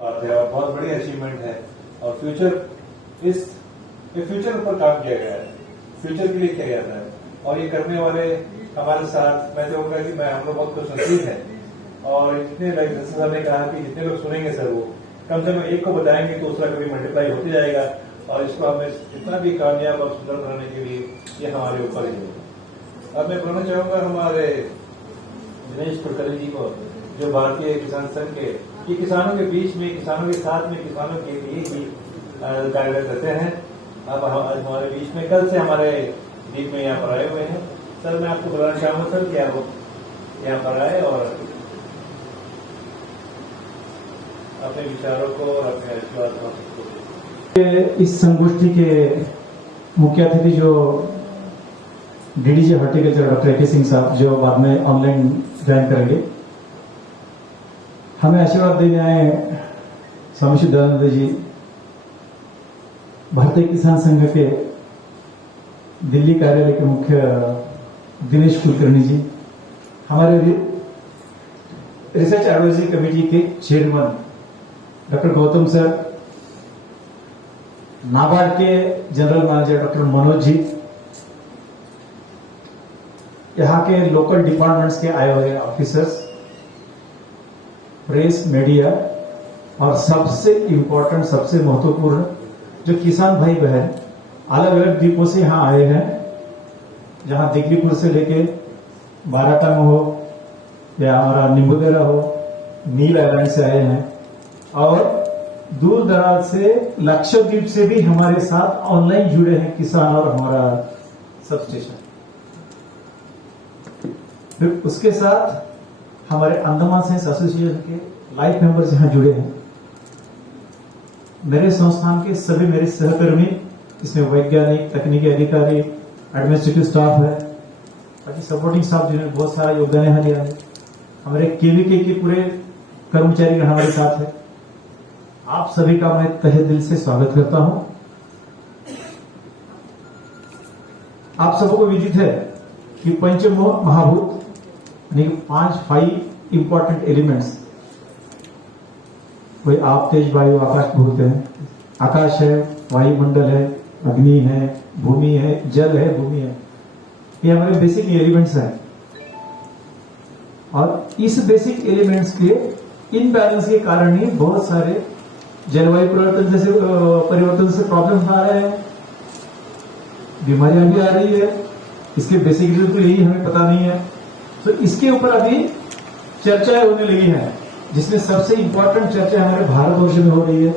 बात है और बहुत बड़ी अचीवमेंट है। और फ्यूचर पर काम किया गया है, फ्यूचर के लिए किया जाता है। और ये करने वाले हमारे साथ मैं कहूँगा कि हम लोग बहुत खुशनसीब हैं। और जितने सर ने कहा कि जितने लोग सुनेंगे सर वो कम से कम एक को बताएंगे तो दूसरा कभी मल्टीप्लाई होते जाएगा। और इसको हमें जितना भी कामयाब और सुंदर बनाने के लिए ये हमारे ऊपर ही है। अब मैं बोलना चाहूंगा हमारे दिनेश कुलकर्णी जी को, जो भारतीय किसान संघ के कि किसानों के बीच में, किसानों के साथ में, किसानों के लिए ही कार्य करते हैं। अब हमारे बीच में कल से हमारे बीच में यहाँ पर आए हुए हैं। सर मैं आपको बुलाना चाहूंगा सर कि आप यहाँ पर आए और अपने विचारों को और अपने आशीर्वाद को। इस संगोष्ठी के मुख्य अतिथि जो डीडीजे हॉर्टिकल्चर डॉक्टर ए.के. सिंह साहब, जो बाद में ऑनलाइन ज्वाइन करेंगे, हमें आशीर्वाद देने आए स्वामी शुद्धानंद जी, भारतीय किसान संघ के दिल्ली कार्यालय के मुख्य दिनेश कुलकर्णी जी, हमारे रिसर्च एडवाइजरी कमेटी के चेयरमैन डॉक्टर गौतम सर, नाबार्ड के जनरल मैनेजर डॉक्टर मनोज जी, यहाँ के लोकल डिपार्टमेंट्स के आए हुए ऑफिसर्स, प्रेस, मीडिया और सबसे इंपॉर्टेंट, सबसे महत्वपूर्ण जो किसान भाई बहन अलग अलग द्वीपों से यहाँ आए हैं, जहां दिग्लीपुर से लेके बाराटांग हो या हमारा निम्बुदेरा हो, नील आइलैंड से आए हैं और दूर दराज से लक्षद्वीप से भी हमारे साथ ऑनलाइन जुड़े हैं किसान और हमारा सब स्टेशन। फिर उसके साथ हमारे अंडमान साइंस एसोसिएशन के लाइफ मेंबर्स यहां जुड़े हैं। मेरे संस्थान के सभी मेरे सहकर्मी, इसमें वैज्ञानिक, तकनीकी अधिकारी, एडमिनिस्ट्रेटिव स्टाफ है, बाकी सपोर्टिंग स्टाफ जिन्होंने बहुत सारा योगदान यहां दिया है। हमारे केवीके के पूरे कर्मचारी हमारे साथ है। आप सभी का मैं तहे दिल से स्वागत करता हूं। आप सबको विदित है कि पंच महाभूत यानी 5 इंपॉर्टेंट एलिमेंट्स, कोई आप, तेज, वायु, आकाश बोलते हैं। आकाश है, वायुमंडल है, अग्नि है, भूमि है, जल है, भूमि है, ये हमारे बेसिक एलिमेंट्स हैं। और इस बेसिक एलिमेंट्स के इनबैलेंस के कारण ही बहुत सारे जलवायु परिवर्तन से प्रॉब्लम आ रहे हैं, बीमारियां भी आ रही है। इसके बेसिक रीजन तो यही हमें पता नहीं है। तो इसके ऊपर अभी चर्चाएं होने लगी हैं, जिसमें सबसे इंपॉर्टेंट चर्चा हमारे भारतवर्ष में हो रही है।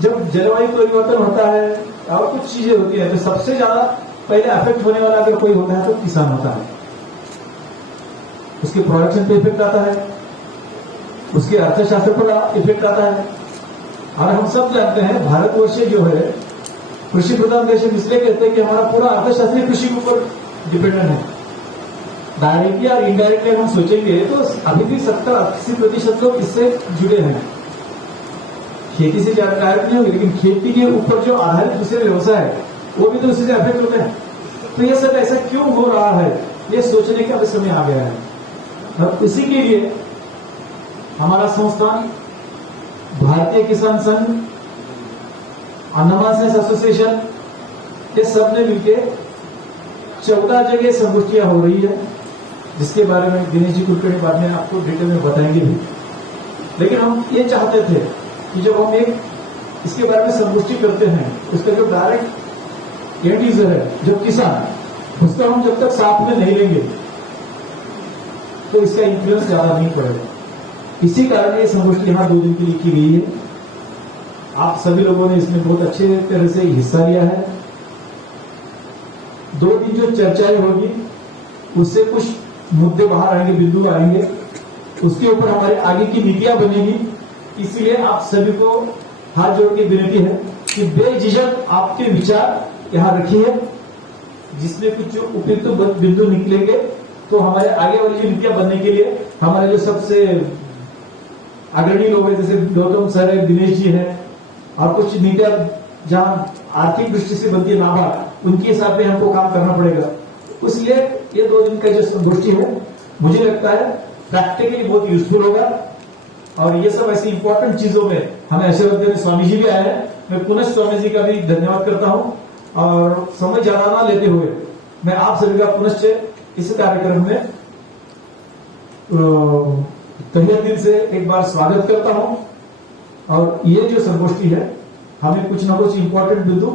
जब जलवायु परिवर्तन होता है और कुछ चीजें होती है, तो सबसे ज्यादा पहले अफेक्ट होने वाला अगर कोई होता है तो किसान होता है। उसके प्रोडक्शन पे इफेक्ट आता है, उसके अर्थशास्त्र पर इफेक्ट आता है। और हम सब जानते हैं भारतवर्ष जो है कृषि प्रधान देश, इसलिए कहते हैं कि हमारा पूरा अर्थशास्त्र कृषि के ऊपर डिपेंडेंट है। डायरेक्टली और इनडायरेक्टली हम सोचेंगे तो अभी भी 70-80% लोग इससे जुड़े हैं। खेती से डायरेक्ट नहीं होगी, लेकिन खेती के ऊपर जो आधारित दूसरे व्यवसाय है वो भी तो उसी से अफेक्ट होते हैं। तो ये सब ऐसा क्यों हो रहा है, ये सोचने का भी समय आ गया है। और इसी के लिए हमारा संस्थान भारतीय किसान संघ, अंडमान साइंस एसोसिएशन, ये सब ने मिलकर 14 जगह संगोष्ठियां हो रही है, जिसके बारे में दिनेश जी कुलकर्णी बाद में आपको डिटेल में बताएंगे भी। लेकिन हम ये चाहते थे कि जब हम एक इसके बारे में संगोष्ठी करते हैं, उसका जो डायरेक्ट एंड यूजर है, जो किसान, उसका हम जब तक साथ में नहीं लेंगे तो इसका इन्फ्लुएंस ज्यादा नहीं पड़ेगा। इसी कारण ये संगोष्ठी यहाँ 2 दिन के लिए की गई है। आप सभी लोगों ने इसमें बहुत अच्छे तरह से हिस्सा लिया है। 2 दिन जो चर्चाएं होगी उससे कुछ मुद्दे बाहर आएंगे, बिंदु आएंगे, उसके ऊपर हमारे आगे की नीतियां बनेगी। इसलिए आप सभी को हाथ जोड़ के विनती है कि बेझिझक आपके विचार यहाँ रखिए, जिसमें कुछ उपयुक्त बिंदु निकलेंगे तो हमारे आगे वाली जो नीतियां बनने के लिए हमारे जो सबसे अग्रणी लोग हैं, जैसे गौतम सर है, दिनेश जी है, और कुछ नीतियां जहां आर्थिक दृष्टि से बनती है नाबार्ड, उनके हिसाब से हमको काम करना पड़ेगा। इसलिए ये 2 दिन का जो संगोष्ठी है, मुझे लगता है प्रैक्टिकली बहुत यूजफुल होगा। और ये सब ऐसी इंपॉर्टेंट चीजों में हमें आशीर्वाद देने स्वामी जी भी आए हैं। मैं पुनः स्वामी जी का भी धन्यवाद करता हूं और समय ज्यादा ना लेते हुए मैं आप सभी का पुनश्च इस कार्यक्रम में तहे दिल से एक बार स्वागत करता हूं। और ये जो संगोष्ठी है हमें कुछ ना कुछ इंपॉर्टेंट बिंदु,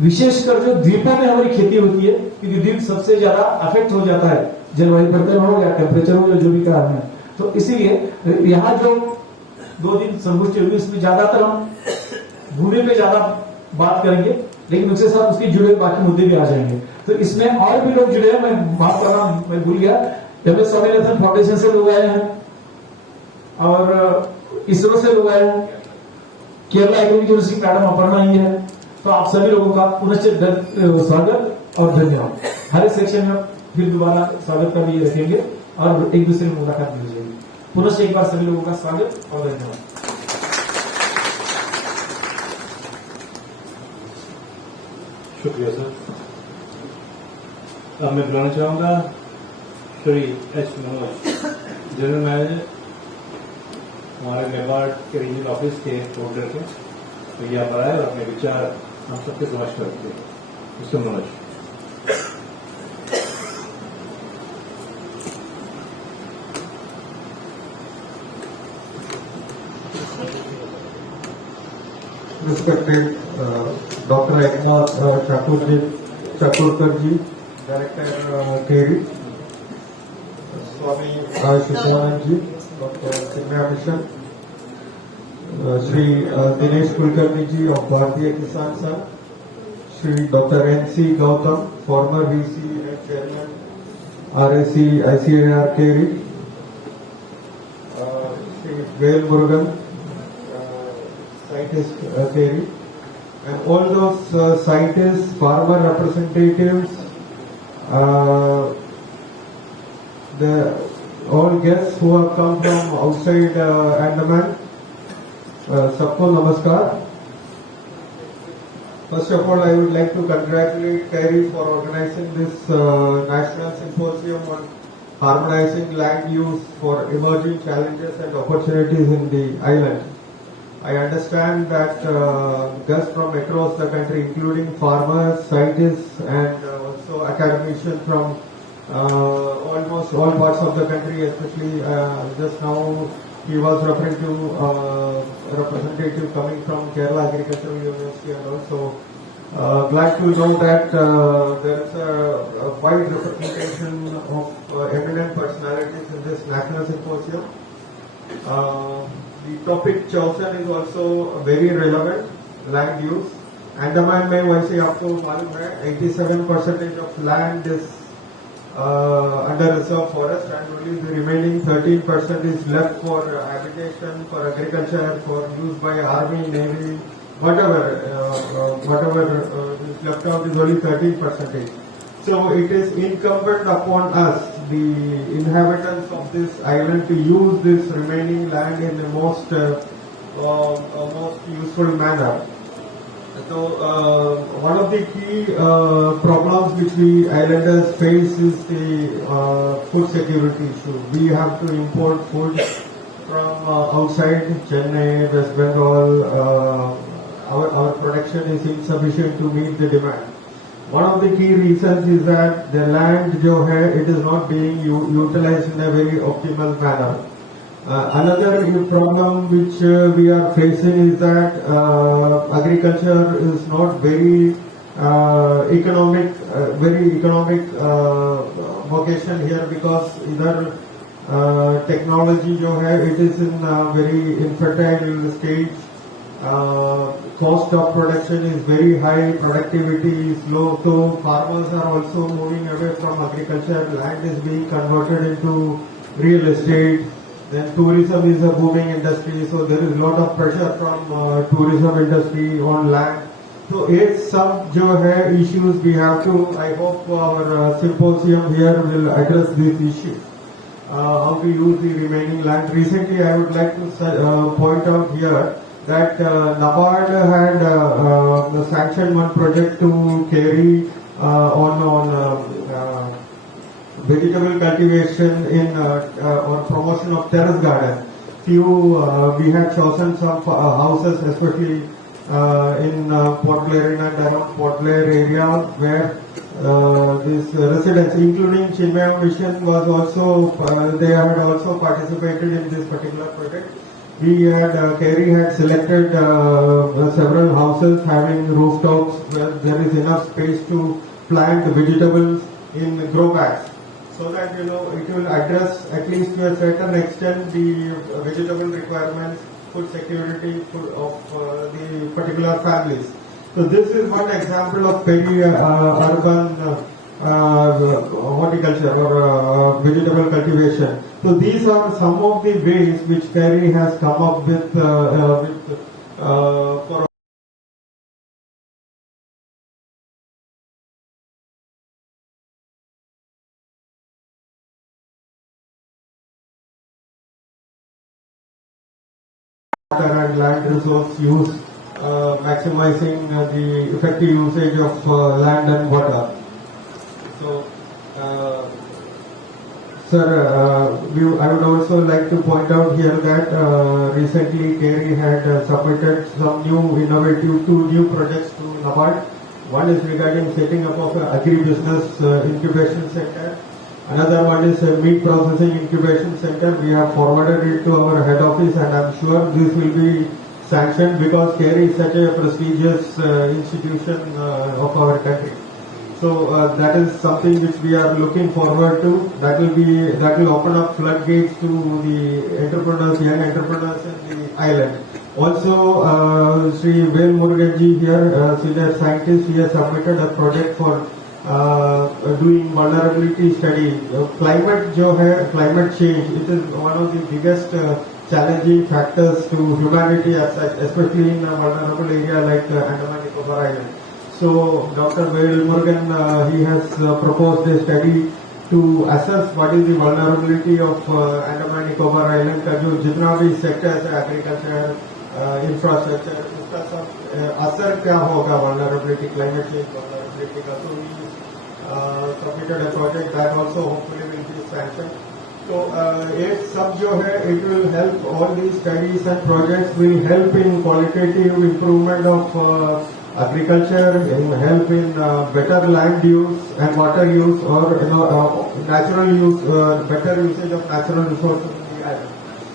विशेषकर जो द्वीपों में हमारी खेती होती है, क्योंकि द्वीप सबसे ज्यादा अफेक्ट हो जाता है, जलवायु परिवर्तन हो या टेम्परेचर हो या जो भी कारण है। तो इसीलिए यहाँ जो 2 दिन संगोष्ठी होगी इसमें ज्यादातर हम भूमि पे ज्यादा बात करेंगे, लेकिन उसके साथ उसके जुड़े बाकी मुद्दे भी आ जाएंगे। तो इसमें और भी लोग जुड़े हैं, मैं बात करना मैं भूल गया। MS स्वामीनाथन फाउंडेशन से लोग आए हैं और इसरो से लोग आए हैं, Kerala agriculture university madam Aparna ही है। तो आप सभी लोगों का पुनश्च स्वागत और धन्यवाद। हर एक सेक्शन में फिर दोबारा स्वागत का भी रखेंगे और एक दूसरे में मुलाकात भी हो जाएगी। पुनश्च एक बार सभी लोगों का स्वागत और धन्यवाद। शुक्रिया सर। अब मैं बुलाना चाहूंगा श्री H. मनोज, जनरल मैनेजर हमारे मेवाड़ के रीजनल ऑफिस के पोर्टल के। तो ये आप आए और अपने विचार हम सबके समझ करते हैं। मिस्टर Manoj. Respected Dr. Eknath Chakurkar ji, Director KERI, Swami Shivanand ji, Dr. Chinmaya Mission, Shri Dinesh Kulkarni ji of Bharatiya Kisan Sangh, Shri Dr. N.C. Gautam, former VC and Chairman RAC ICAR KERI, Shri Vel Murugan, scientist KERI, and all those scientists, farmer representatives, all guests who have come from outside Andaman, sabko namaskar. First of all, I would like to congratulate KERI for organizing this national symposium on harmonizing land use for emerging challenges and opportunities in the island. I understand that guests from across the country, including farmers, scientists, and also academicians from almost all parts of the country, especially just now he was referring to a representative coming from Kerala Agricultural University, and also glad to know that there is a wide representation of eminent personalities in this national symposium. The topic chosen is also very relevant, land use. Andaman में वैसे आपको मालूम है 87% of land is under reserve forest, and only the remaining 13% is left for habitation, for agriculture, for use by army, navy, whatever is left out is only 13%. So it is incumbent upon us, the inhabitants of this island, to use this remaining land in the most useful manner. So one of the key problems which we islanders face is the food security issue. We have to import food from outside Chennai, West Bengal. Our production is insufficient to meet the demand. One of the key reasons is that the land जो है, it is not being utilized in a very optimal manner. Another problem which we are facing is that agriculture is not very economic vocation here, because either technology जो है, it is in a very infertile stage. Cost of production is very high, productivity is low, so farmers are also moving away from agriculture. Land is being converted into real estate. Then tourism is a booming industry, so there is a lot of pressure from tourism industry on land. So it's some जो है issues we have to. I hope our symposium here will address these issues. How to use the remaining land. Recently, I would like to point out here that NABARD had sanctioned one project to carry on vegetable cultivation in or promotion of terrace garden. we had chosen some houses, especially in Port Blair and around Port Blair area, where this residents, including Chinmaya Mission, was also they had also participated in this particular project. Kerry had selected several houses having rooftops where there is enough space to plant vegetables in grow bags, so that it will address at least to a certain extent the vegetable requirements, food security of the particular families. So this is one example of peri-urban horticulture or vegetable cultivation. So these are some of the ways which Kerry has come up with for water and land resource use, maximizing the effective usage of land and water. So, sir, I would also like to point out here that recently Kerry had submitted some two new projects to NABARD. One is regarding setting up of an agri-business incubation center. Another one is a meat processing incubation center. We have forwarded it to our head office, and I'm sure this will be sanctioned because Kerry is such a prestigious institution of our country. So that is something which we are looking forward to. That will open up floodgates to the entrepreneurs, young entrepreneurs in the island. Also, Sri Vel Muruganji here, senior scientist, he has submitted a project for doing vulnerability study. Climate change, it is one of the biggest challenging factors to humanity as such, especially in a vulnerable area like Andaman Nicobar Island. So Dr. Vel Murugan, he has proposed a study to assess what is the vulnerability of Andaman Nicobar Island का जो जितना भी sectors है, agriculture, infrastructure, उसका सब असर क्या होगा vulnerability, climate change vulnerability का. So we submitted a project that also hopefully will be sanctioned. So it सब जो है, it will help, all these studies and projects will help in qualitative improvement of agriculture, help in better land use and water use, or natural use, better usage of natural resources in the island.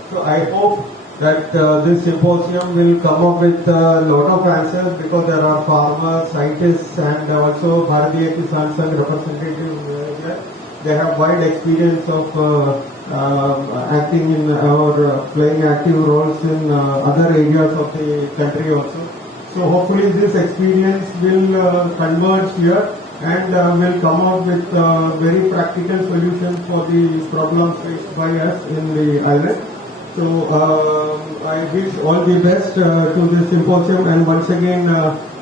So I hope that this symposium will come up with a lot of answers, because there are farmers, scientists, and also Bharatiya Kisan Sangh representatives here. They have wide experience of acting in or playing active roles in other areas of the country also. So hopefully this experience will converge here and will come up with very practical solutions for the problems faced by us in the island. So I wish all the best to this symposium, and once again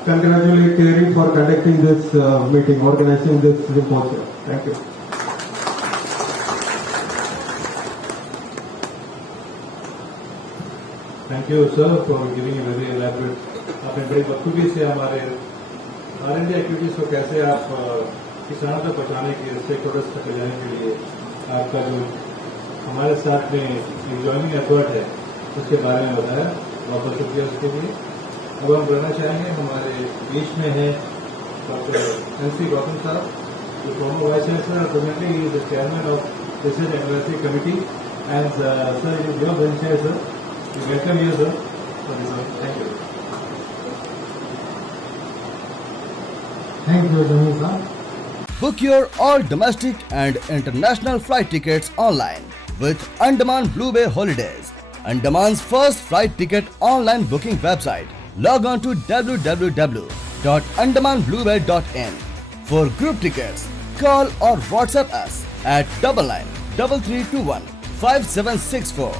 congratulate Kerry for conducting this meeting, organizing this symposium. Thank you. Thank you, sir, for giving a very elaborate. आपने बड़ी बखूबी से हमारे R&D activities को कैसे आप किसानों तक पहुंचाने के, स्टेकहोल्डर्स तक ले जाने के लिए आपका जो हमारे साथ में जॉइनिंग एफर्ट है उसके बारे में बताया. बहुत बहुत शुक्रिया उसके लिए. अब हम करना चाहेंगे, हमारे बीच में है डॉक्टर NC गौतम साहब, जो फॉर्मर वाइस चांसलर और presently is the chairman of research advisory committee. And sir, it is your venture, sir. Welcome you, sir. Thank you. Thank you, Jamisa. Book your all domestic and international flight tickets online with Andaman Blue Bay Holidays, Andaman's first flight ticket online booking website. Log on to www.andamanbluebay.in. For group tickets, call or WhatsApp us at 993321 5764.